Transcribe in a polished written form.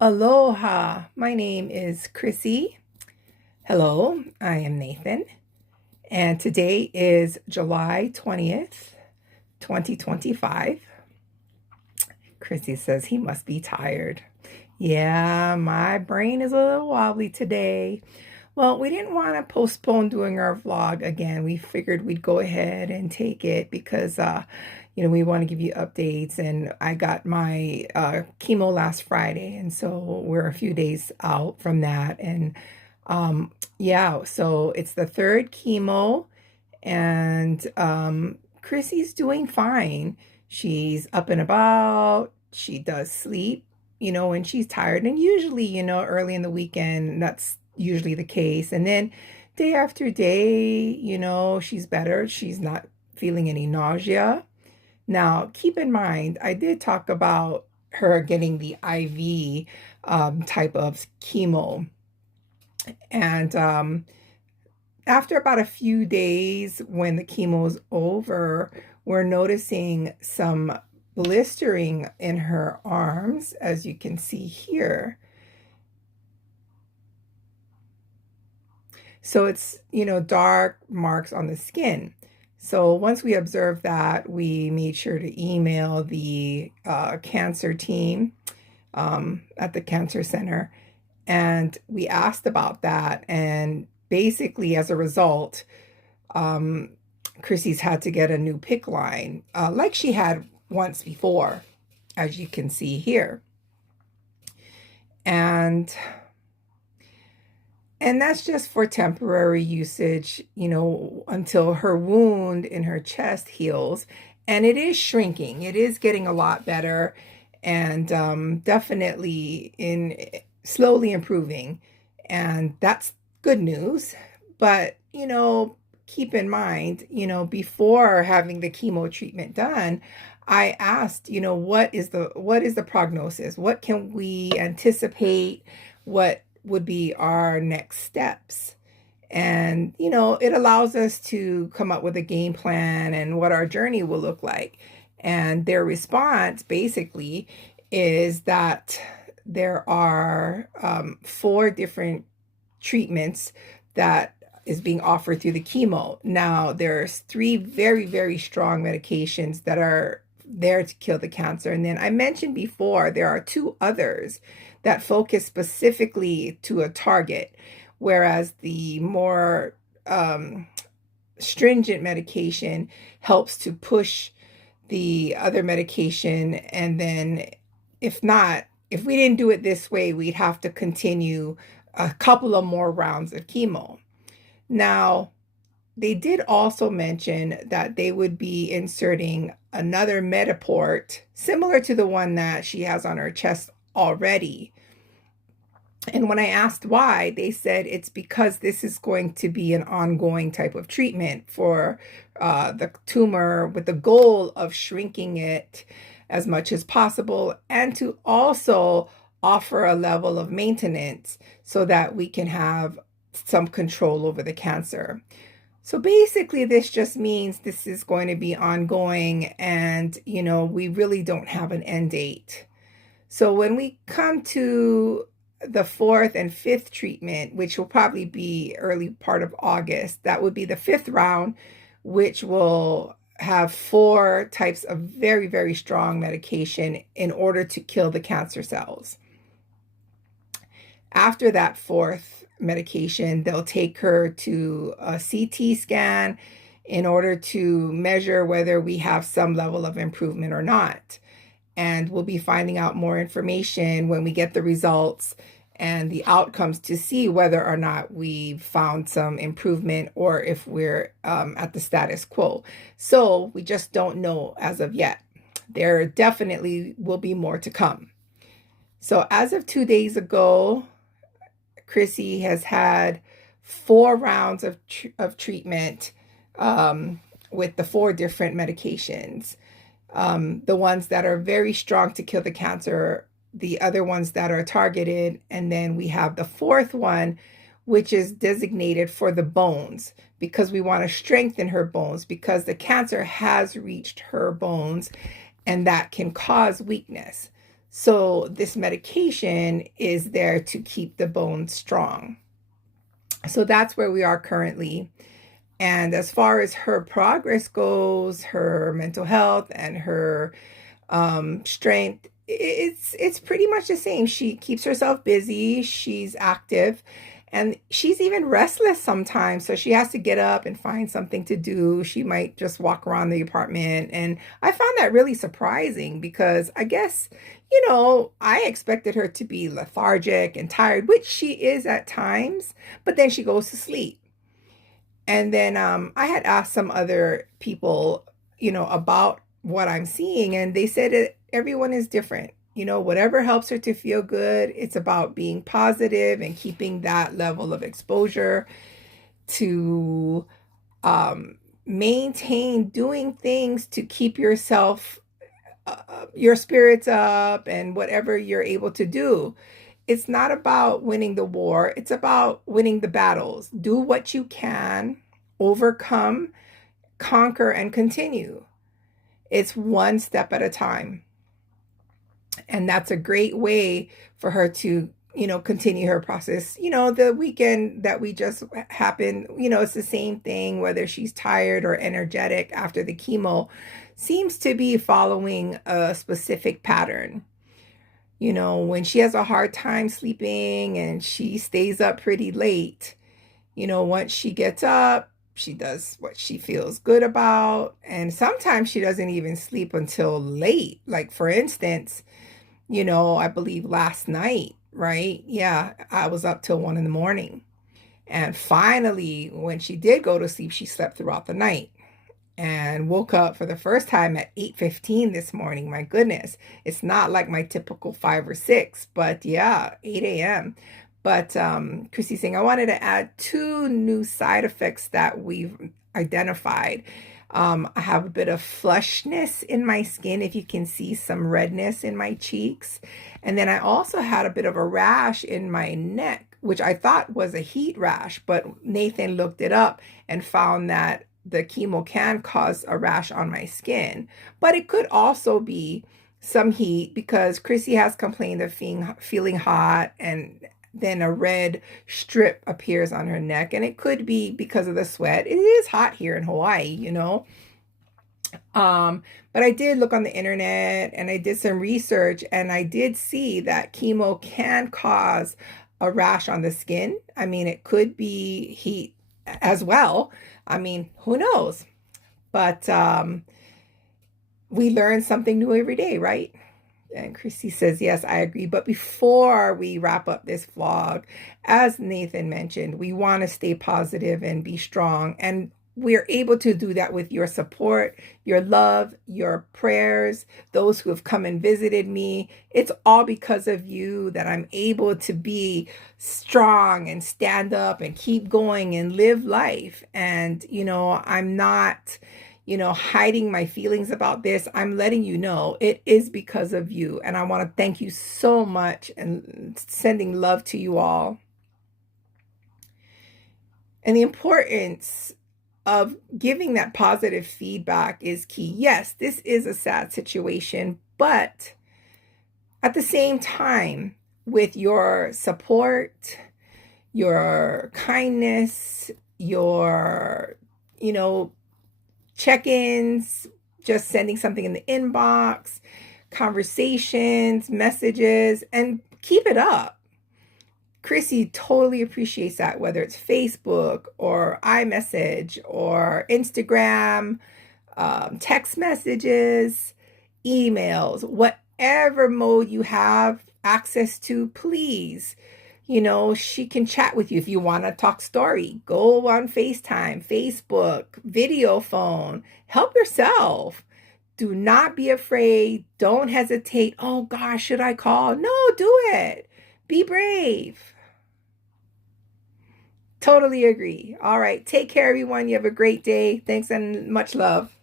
Aloha, my name is Chrissy. Hello, I am Nathan, and today is July 20th, 2025. Chrissy says he must be tired. Yeah, my brain is a little wobbly today. Well, we didn't want to postpone doing our vlog again. We figured we'd go ahead and take it because, we want to give you updates. And I got my chemo last Friday, and so we're a few days out from that. And yeah, so it's the third chemo, and Chrissy's doing fine. She's up and about. She does sleep, when she's tired. And usually, early in the weekend, that's usually the case. And then day after day, she's better. She's not feeling any nausea. Now, keep in mind, I did talk about her getting the IV type of chemo. And after about a few days, when the chemo's over, we're noticing some blistering in her arms, as you can see here. So it's, dark marks on the skin. So once we observed that, we made sure to email the cancer team at the cancer center. And we asked about that. And basically, as a result, Chrissy's had to get a new PICC line, like she had once before, as you can see here. And that's just for temporary usage, until her wound in her chest heals. And it is shrinking. It is getting a lot better, and definitely slowly improving. And that's good news. But, keep in mind, before having the chemo treatment done, I asked, what is the prognosis? What can we anticipate? What would be our next steps? And, it allows us to come up with a game plan and what our journey will look like. And their response basically is that there are 4 different treatments that is being offered through the chemo. Now, there's 3 very, very strong medications that are there to kill the cancer. And then I mentioned before, there are 2 others that focus specifically to a target, whereas the more stringent medication helps to push the other medication. And then if we didn't do it this way, we'd have to continue a couple of more rounds of chemo. Now, they did also mention that they would be inserting another Mediport, similar to the one that she has on her chest already. And when I asked why, they said it's because this is going to be an ongoing type of treatment for the tumor, with the goal of shrinking it as much as possible, and to also offer a level of maintenance so that we can have some control over the cancer. So basically, this just means this is going to be ongoing, and, we really don't have an end date. So when we come to the 4th and 5th treatment, which will probably be early part of August, that would be the 5th round, which will have 4 types of very, very strong medication in order to kill the cancer cells. After that 4th medication, they'll take her to a CT scan in order to measure whether we have some level of improvement or not. And we'll be finding out more information when we get the results and the outcomes to see whether or not we've found some improvement or if we're at the status quo. So we just don't know as of yet. There definitely will be more to come. So as of 2 days ago, Chrissy has had 4 rounds of treatment with the 4 different medications. The ones that are very strong to kill the cancer, the other ones that are targeted, and then we have the 4th one, which is designated for the bones, because we want to strengthen her bones, because the cancer has reached her bones, and that can cause weakness. So this medication is there to keep the bones strong. So that's where we are currently. And as far as her progress goes, her mental health and her strength, it's pretty much the same. She keeps herself busy, she's active, and she's even restless sometimes. So she has to get up and find something to do. She might just walk around the apartment. And I found that really surprising because I guess, I expected her to be lethargic and tired, which she is at times, but then she goes to sleep. And then I had asked some other people, about what I'm seeing, and they said that everyone is different. Whatever helps her to feel good, it's about being positive and keeping that level of exposure to maintain doing things to keep your spirits up and whatever you're able to do. It's not about winning the war, it's about winning the battles. Do what you can, overcome, conquer, and continue. It's one step at a time. And that's a great way for her to, continue her process. The weekend that we just happened, it's the same thing, whether she's tired or energetic after the chemo, seems to be following a specific pattern. When she has a hard time sleeping and she stays up pretty late, once she gets up, she does what she feels good about. And sometimes she doesn't even sleep until late. Like, for instance, I believe last night, right? Yeah, I was up till 1 in the morning. And finally, when she did go to sleep, she slept throughout the night and woke up for the first time at 8:15 this morning. My goodness, it's not like my typical 5 or 6, but yeah, 8 a.m. But Chrissy's saying, I wanted to add 2 new side effects that we've identified. I have a bit of flushness in my skin, if you can see some redness in my cheeks. And then I also had a bit of a rash in my neck, which I thought was a heat rash, but Nathan looked it up and found that the chemo can cause a rash on my skin. But it could also be some heat because Chrissy has complained of feeling hot, and then a red strip appears on her neck, and it could be because of the sweat. It is hot here in Hawaii. But I did look on the internet and I did some research, and I did see that chemo can cause a rash on the skin. I mean, it could be heat as well. I mean, who knows? But we learn something new every day, right? And Chrissy says, yes, I agree. But before we wrap up this vlog, as Nathan mentioned, we want to stay positive and be strong. And we're able to do that with your support, your love, your prayers, those who have come and visited me. It's all because of you that I'm able to be strong and stand up and keep going and live life. And, I'm not hiding my feelings about this. I'm letting you know it is because of you. And I want to thank you so much and sending love to you all. And the importance of giving that positive feedback is key. Yes, this is a sad situation, but at the same time, with your support, your kindness, your, check-ins, just sending something in the inbox, conversations, messages, and keep it up. Chrissy totally appreciates that, whether it's Facebook or iMessage or Instagram, text messages, emails, whatever mode you have access to, please. She can chat with you. If you want to talk story, go on FaceTime, Facebook, video phone. Help yourself. Do not be afraid. Don't hesitate. Oh gosh, should I call? No, do it. Be brave. Totally agree. All right. Take care, everyone. You have a great day. Thanks and much love.